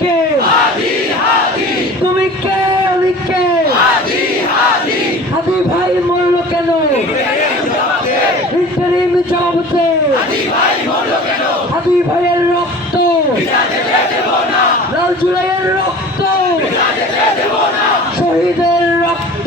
কে তুমি কে আমি কে আদি ভাই মরল কেন ইন্টারিম জবতে আদি ভাইয়ের রক্ত লাল জুলাইয়ের রক্ত শহীদের রক্ত